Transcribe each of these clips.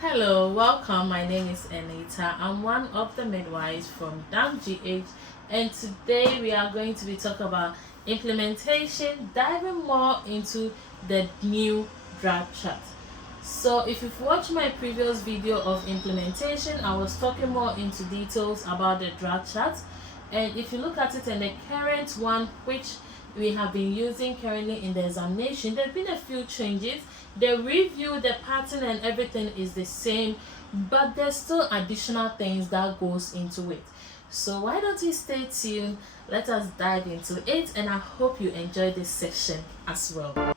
Hello, welcome. My name is Anita. I'm one of the midwives from DAMGH, and today we are going to be talking about implementation, diving more into the new draft chart. So, if you've watched my previous video of implementation, I was talking more into details about the draft chart, and if you look at it in the current one, which we have been using currently in the examination, there have been a few changes. The review, the pattern and everything is the same, but there's still additional things that goes into it. So why don't you stay tuned? Let us dive into it, and I hope you enjoy this session as well.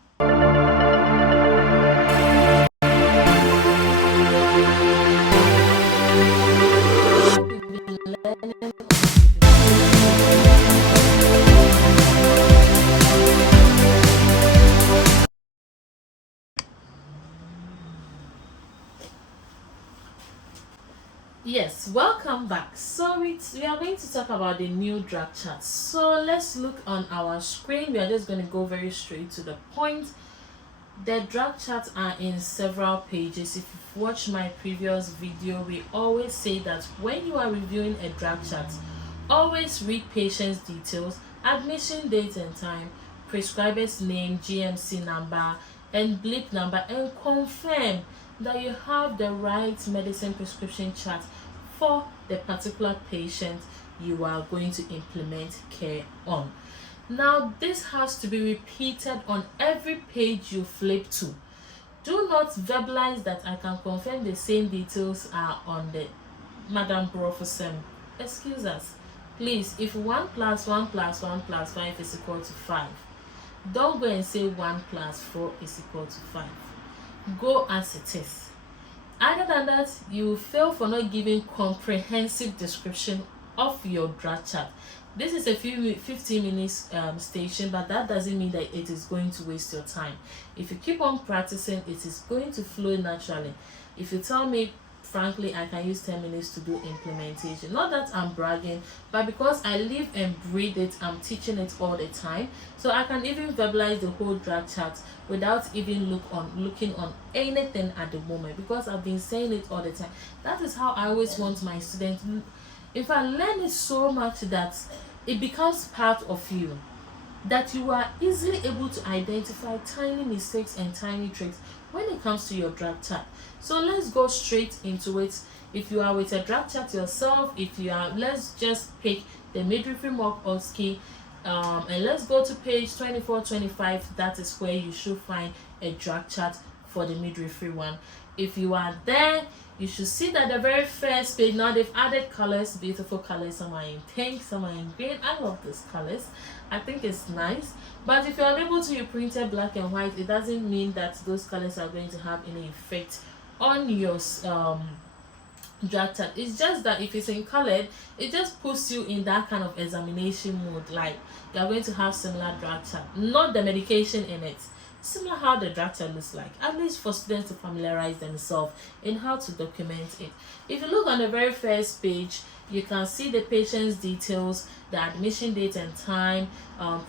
Yes, welcome back. So we are going to talk about the new drug chart. So let's look on our screen. We are just going to go very straight to the point. The drug charts are in several pages. If you've watched my previous video, we always say that when you are reviewing a drug chart, always read patient's details, admission date and time, prescriber's name, GMC number, and blip number, and confirm that you have the right medicine prescription chart for the particular patient you are going to implement care on. Now, this has to be repeated on every page you flip to. Do not verbalize that I can confirm the same details are on the Madam Professor. Excuse us. Please, if 1 plus 1 plus 1 plus 5 is equal to 5, don't go and say 1 plus 4 is equal to 5. Go as it is. Other than that, you fail for not giving comprehensive description of your drug chart. This is a 15 minutes station, but that doesn't mean that it is going to waste your time. If you keep on practicing, it is going to flow naturally. If you tell me, frankly, I can use 10 minutes to do implementation. Not that I'm bragging, but because I live and breathe it, I'm teaching it all the time. So I can even verbalize the whole drug chart without even looking on anything at the moment, because I've been saying it all the time. That is how I always want my students. If I learn it so much that it becomes part of you, that you are easily able to identify tiny mistakes and tiny tricks when it comes to your drug chart. So let's go straight into it. If you are with a drug chart yourself, if you are, let's just pick the Midwifery mock Osce, and let's go to page 24-25. That is where you should find a drug chart for the Midwifery one. If you are there, you should see that the very first page, now they've added colors, beautiful colors. Some are in pink, some are in green. I love these colors. I think it's nice. But if you're unable to, you printed black and white, it doesn't mean that those colors are going to have any effect on your drug chart. It's just that if it's in colored, it just puts you in that kind of examination mode, like you're going to have similar drug chart, not the medication in it. Similar how the drug chart looks like, at least for students to familiarize themselves in how to document it. If you look on the very first page, you can see the patient's details, the admission date and time,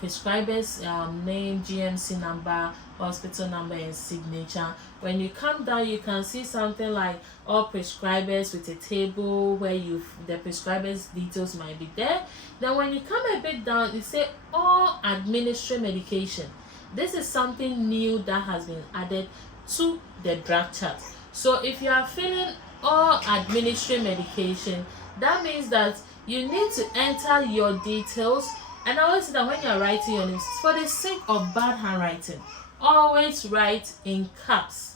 prescriber's name, GMC number, hospital number and signature. When you come down, you can see something like all prescribers with a table where the prescriber's details might be there. Then when you come a bit down, you say all administered medication. This is something new that has been added to the drug chart. So if you are filling all administered medication, that means that you need to enter your details. And I always say that when you're writing your name, for the sake of bad handwriting, always write in caps.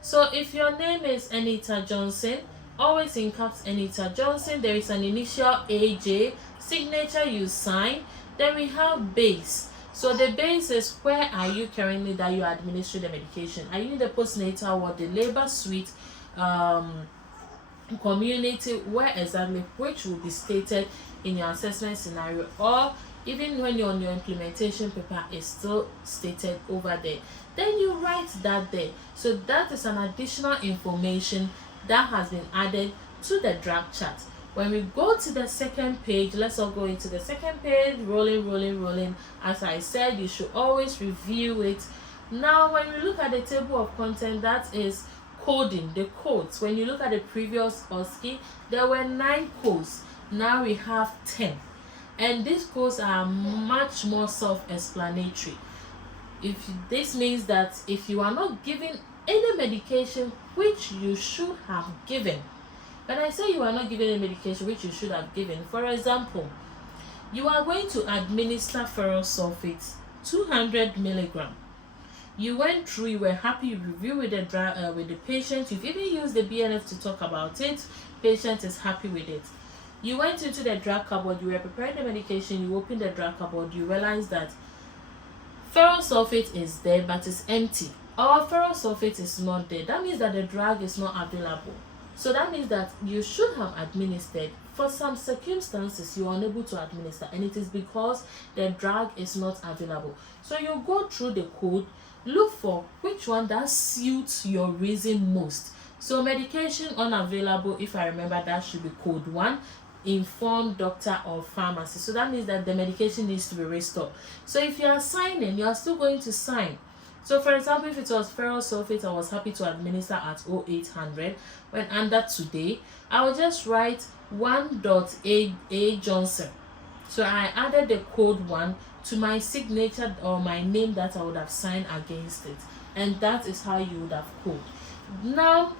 So if your name is Anita Johnson, always in caps Anita Johnson. There is an initial AJ, signature you sign. Then we have base. So the base is where are you currently that you administer the medication. Are you in the postnatal ward, the labor suite, community, where exactly, which will be stated in your assessment scenario, or even when you're on your implementation paper, is still stated over there. Then you write that there. So that is an additional information that has been added to the drug chart. When we go to the second page, let's all go into the second page, rolling. As I said, you should always review it. Now, when we look at the table of content, that is coding, the codes. When you look at the previous Osce, there were 9 codes. Now we have 10. And these codes are much more self-explanatory. This means that if you are not given any medication which you should have given, when I say you are not given any medication which you should have given, for example, you are going to administer ferrous sulfate 200 milligram. You went through, you were happy, you reviewed with the patient, you've even used the BNF to talk about it, patient is happy with it. You went into the drug cupboard, you were preparing the medication, you opened the drug cupboard, you realized that ferrous sulfate is there but it's empty, or ferrous sulfate is not there. That means that the drug is not available. So that means that you should have administered. For some circumstances, you are unable to administer, and it is because the drug is not available. So you go through the code, look for which one that suits your reason most. So medication unavailable, if I remember, that should be code 1. Inform doctor or pharmacy. So that means that the medication needs to be restored. So if you are signing, you are still going to sign. So for example, if it was ferrous sulfate, I was happy to administer at 0800. When under today, I will just write 1.A Johnson. So I added the code 1 to my signature or my name that I would have signed against it, and that is how you would have coded. Now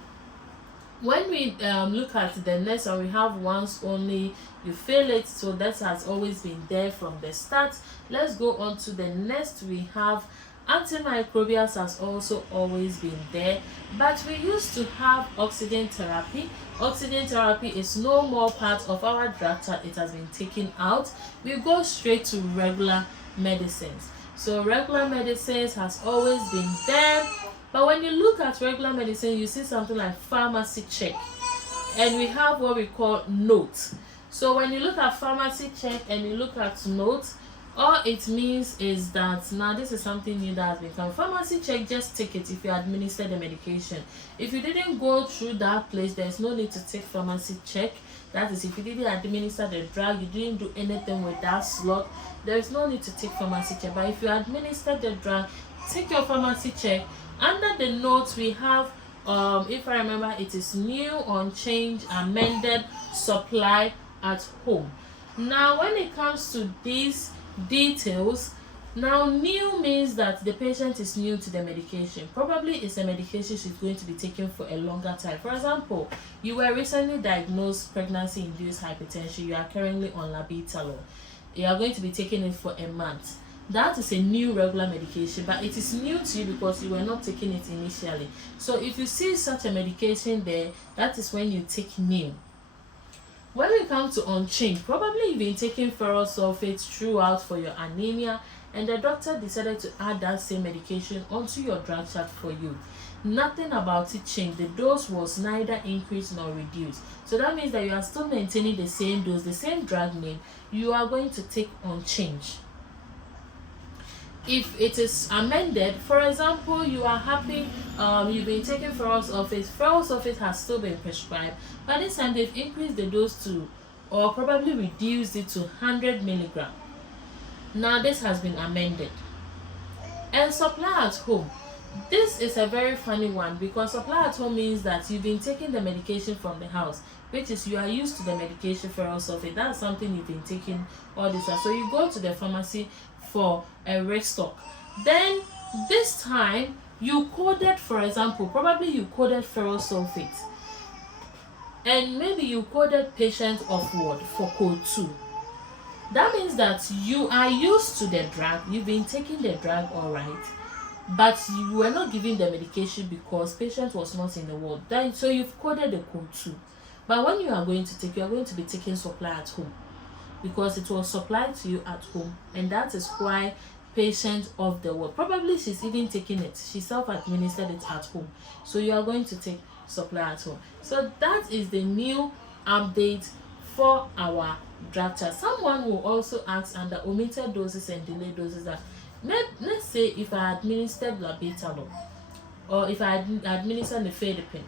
when we look at the next one, we have once only, you fill it, so that has always been there from the start. Let's go on to the next. We have antimicrobials, has also always been there, but we used to have oxygen therapy. Oxygen therapy is no more part of our drug chart, it has been taken out. We go straight to regular medicines. So regular medicines has always been there, but when you look at regular medicine, you see something like pharmacy check, and we have what we call notes. So when you look at pharmacy check and you look at notes, all it means is that, now this is something new that has become pharmacy check. Just take it if you administer the medication. If you didn't go through that place, there's no need to take pharmacy check. That is, if you didn't administer the drug, you didn't do anything with that slot, there is no need to take pharmacy check. But if you administer the drug, take your pharmacy check. Under the notes we have, if I remember, it is new, unchanged, amended, supply at home. Now when it comes to these details, now new means that the patient is new to the medication. Probably it's a medication she's going to be taking for a longer time. For example, you were recently diagnosed pregnancy-induced hypertension, you are currently on labetalol, you are going to be taking it for a month. That is a new regular medication, but it is new to you because you were not taking it initially. So if you see such a medication there, that is when you take new. When we come to unchanged, probably you've been taking ferrous sulfate throughout for your anemia, and the doctor decided to add that same medication onto your drug chart for you. Nothing about it changed. The dose was neither increased nor reduced. So that means that you are still maintaining the same dose, the same drug name. You are going to take unchanged. If it is amended, for example, you are happy, you've been taking ferrous sulfate has still been prescribed, but this time they've increased the dose to, or probably reduced it to 100 milligram. Now this has been amended. And supply at home, this is a very funny one, because supply at home means that you've been taking the medication from the house, which is you are used to the medication ferrous sulfate. That's something you've been taking all this while. So you go to the pharmacy for a restock. Then this time you coded, for example, probably you coded ferrous sulfate, and maybe you coded patient of ward for code 2. That means that you are used to the drug, you've been taking the drug all right, but you were not giving the medication because patient was not in the ward. Then so you've coded the code 2. But when you are going to take, you are going to be taking supply at home, because it was supplied to you at home, and that is why patient of the ward, probably she's even taking it, she self-administered it at home, so you are going to take supply at home. So that is the new update for our drug chart. Someone will also ask under omitted doses and delayed doses that, let's say if I administered labetalol, or if I administered nifedipine,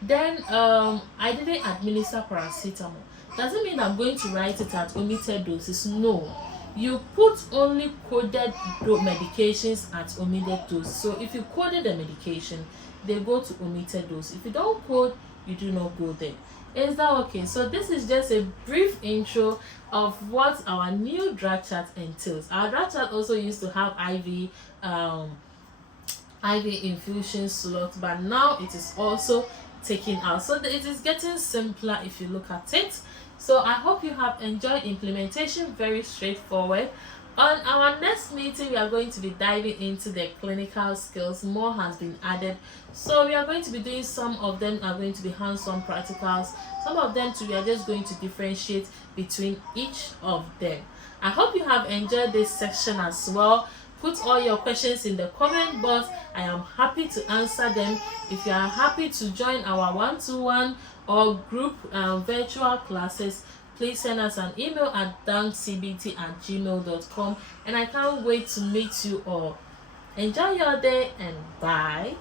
then I didn't administer paracetamol, does it mean I'm going to write it at omitted doses? No, you put only coded medications at omitted doses. So if you coded the medication, they go to omitted rows. If you don't code, you do not go there. Is that okay? So this is just a brief intro of what our new drag chart entails. Our drag chart also used to have IV infusion slot, but now it is also taken out, so it is getting simpler if you look at it. So I hope you have enjoyed implementation. Very straightforward. On our next meeting, we are going to be diving into the clinical skills. More has been added, so we are going to be doing, some of them are going to be hands-on practicals, some of them too we are just going to differentiate between each of them. I hope you have enjoyed this section as well. Put all your questions in the comment box. I am happy to answer them. If you are happy to join our one-to-one or group virtual classes, please send us an email at dankcbt@gmail.com, and I can't wait to meet you all. Enjoy your day and bye.